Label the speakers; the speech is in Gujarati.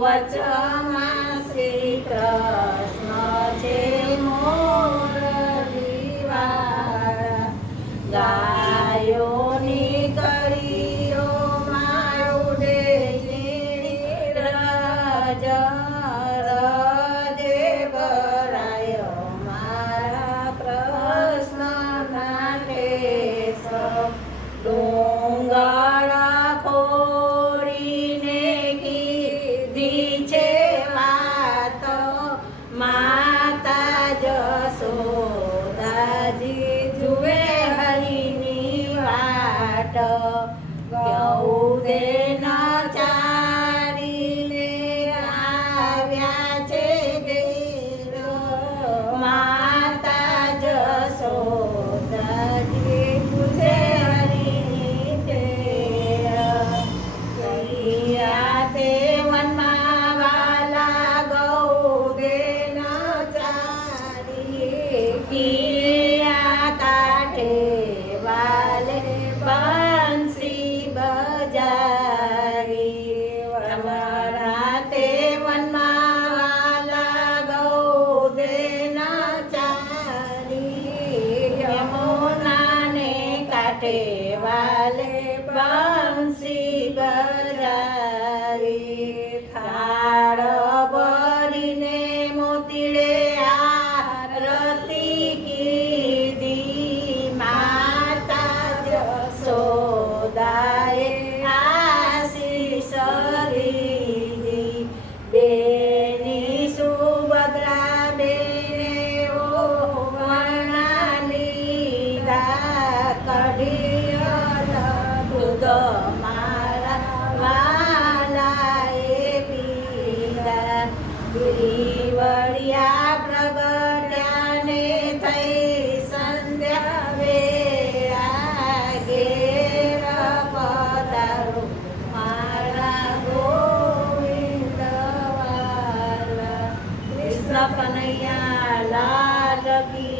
Speaker 1: વચમાં શ્રી કૃષ્ણ allí કાંઠે વાલે બંસી બરારી ખાડ ભરીને મોતીડે આરતી કીધી. માતા સોદાએ આશીષ દીધી બેની સુભદ્રા બેને ઓ વર્ણા લીધા. કઢી અદભુત મારા વાલાએ પીધા દીવડિયા પ્રગટ્યાને થઈ સંધ્યા વેળા ઘેર પધારો મારા ગોવિંદ વાલા કૃષ્ણ કનૈયા લાલ કી